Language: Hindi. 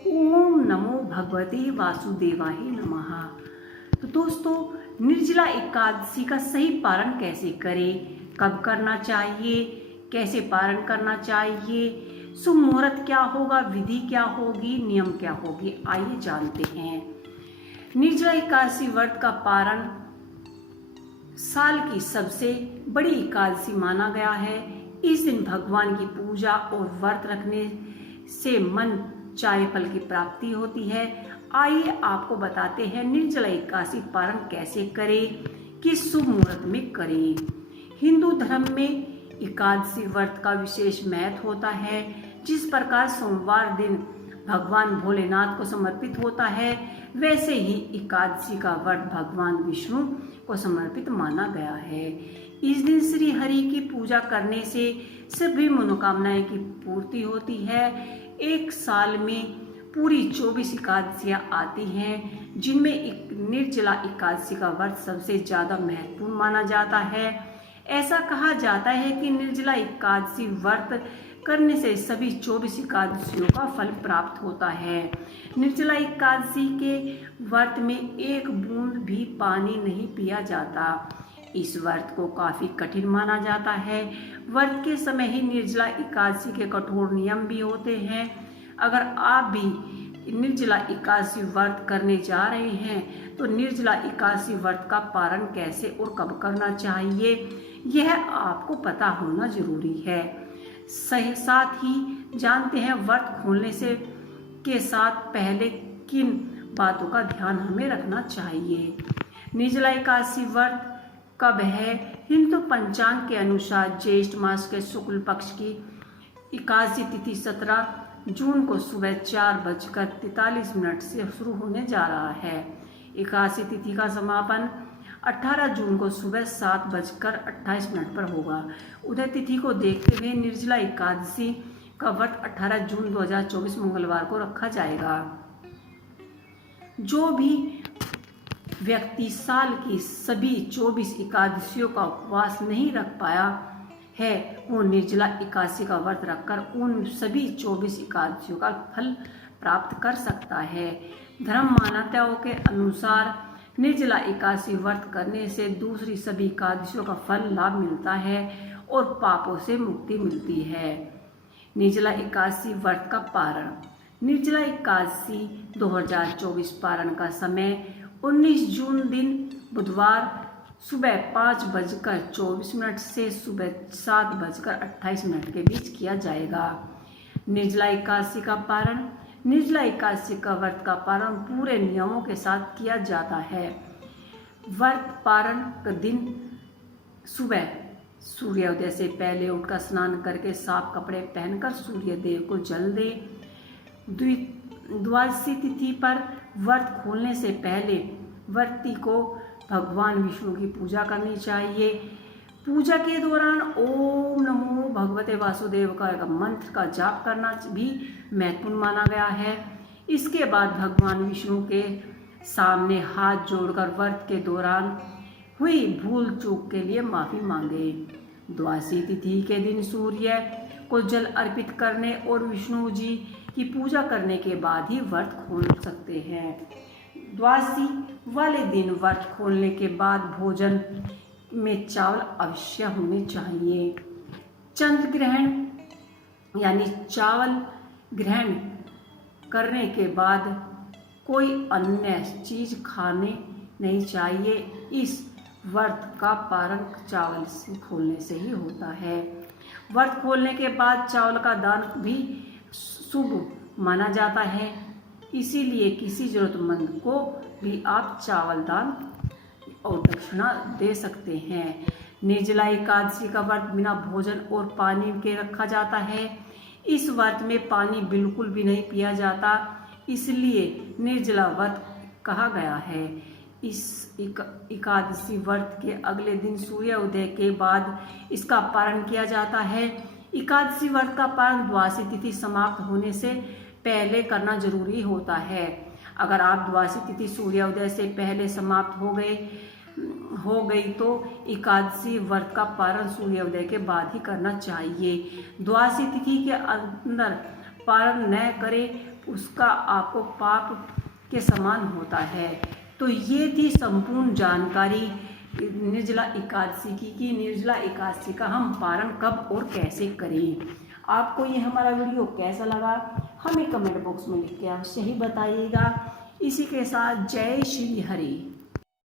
ओम नमो भगवते वासुदेवाय नमः। तो दोस्तों, निर्जला एकादशी का सही पारण कैसे करें, कब करना चाहिए, कैसे पारण करना चाहिए, शुभ मुहूर्त क्या होगा, विधि क्या होगी, नियम क्या होगी, आइए जानते हैं। निर्जला एकादशी व्रत का पारण साल की सबसे बड़ी एकादशी माना गया है। इस दिन भगवान की पूजा और व्रत रखने से मन चाहे फल की प्राप्ति होती है। आइए आपको बताते हैं निर्जला एकादशी पारण कैसे करें, किस शुभ मुहूर्त में करें। हिंदू धर्म में एकादशी व्रत का विशेष महत्व होता है। जिस प्रकार सोमवार दिन भगवान भोलेनाथ को समर्पित होता है, वैसे ही एकादशी का व्रत भगवान विष्णु को समर्पित माना गया है। इस दिन श्री हरि की पूजा करने से सभी मनोकामनाएं की पूर्ति होती है। एक साल में पूरी 24 एकादशियां आती हैं, जिनमें एक निर्जला एकादशी का व्रत सबसे ज़्यादा महत्वपूर्ण माना जाता है। ऐसा कहा जाता है कि निर्जला एकादशी व्रत करने से सभी 24 एकादशियों का फल प्राप्त होता है। निर्जला एकादशी के व्रत में एक बूंद भी पानी नहीं पिया जाता। इस व्रत को काफ़ी कठिन माना जाता है। व्रत के समय ही निर्जला एकादशी के कठोर नियम भी होते हैं। अगर आप भी निर्जला एकादशी व्रत करने जा रहे हैं तो निर्जला एकादशी व्रत का पारण कैसे और कब करना चाहिए, यह आपको पता होना जरूरी है। साथ ही जानते हैं व्रत खोलने से के साथ पहले किन बातों का ध्यान हमें रखना चाहिए। निर्जला एकादशी व्रत कब है? हिंदू पंचांग के अनुसार ज्येष्ठ मास के शुक्ल पक्ष की एकादशी तिथि 17 जून को सुबह 4:43 से शुरू होने जा रहा है। एकादशी तिथि का समापन 18 जून को सुबह 7:28 पर होगा। उदय तिथि को देखते हुए निर्जला एकादशी का व्रत 18 जून 2024 मंगलवार को रखा जाएगा। जो भी व्यक्ति साल की सभी 24 एकादशियों का उपवास नहीं रख पाया है, वो निर्जला एकादशी का व्रत रखकर उन सभी 24 एकादशियों का फल प्राप्त कर सकता है। धर्म मान्यताओं के अनुसार निर्जला एकादशी व्रत करने से दूसरी सभी एकादशियों का फल लाभ मिलता है और पापों से मुक्ति मिलती है। निर्जला एकादशी व्रत का पारण। निर्जला एकादशी 2024 पारण का समय 19 जून दिन बुधवार सुबह 5:24 से सुबह 7:28 के बीच किया जाएगा। निर्जला एकादशी का पारण। निर्जला एकादशी का व्रत का पारण पूरे नियमों के साथ किया जाता है। व्रत पारण का दिन सुबह सूर्योदय से पहले उठकर स्नान करके साफ कपड़े पहनकर सूर्य देव को जल दे। द्वादशी तिथि पर व्रत खोलने से पहले व्रती को भगवान विष्णु की पूजा करनी चाहिए। पूजा के दौरान ओम नमो भगवते वासुदेव का मंत्र का जाप करना भी महत्वपूर्ण माना गया है। इसके बाद भगवान विष्णु के सामने हाथ जोड़कर व्रत के दौरान हुई भूल चूक के लिए माफ़ी मांगे। द्वादशी तिथि के दिन सूर्य को जल अर्पित करने और विष्णु जी की पूजा करने के बाद ही व्रत खोल सकते हैं। द्वादशी वाले दिन व्रत खोलने के बाद भोजन में चावल अवश्य होने चाहिए। चंद्र ग्रहण यानी चावल ग्रहण करने के बाद कोई अन्य चीज खाने नहीं चाहिए। इस व्रत का पारण चावल से खोलने से ही होता है। व्रत खोलने के बाद चावल का दान भी शुभ माना जाता है, इसीलिए किसी जरूरतमंद को भी आप चावल दान और दक्षिणा दे सकते हैं। निर्जला एकादशी का व्रत बिना भोजन और पानी के रखा जाता है। इस व्रत में पानी बिल्कुल भी नहीं पिया जाता, इसलिए निर्जला व्रत कहा गया है। इस एकादशी व्रत के अगले दिन सूर्योदय के बाद इसका पारण किया जाता है। एकादशी व्रत का पारण द्वादशी तिथि समाप्त होने से पहले करना जरूरी होता है। अगर आप द्वादशी तिथि सूर्योदय से पहले समाप्त हो गई तो एकादशी व्रत का पारण सूर्योदय के बाद ही करना चाहिए। द्वादशी तिथि के अंदर पारण न करें उसका आपको पाप के समान होता है। तो ये थी संपूर्ण जानकारी निर्जला एकादशी की कि निर्जला एकादशी का हम पारण कब और कैसे करें। आपको ये हमारा वीडियो कैसा लगा हमें कमेंट बॉक्स में लिख के अवश्य ही बताइएगा। इसी के साथ जय श्री हरि।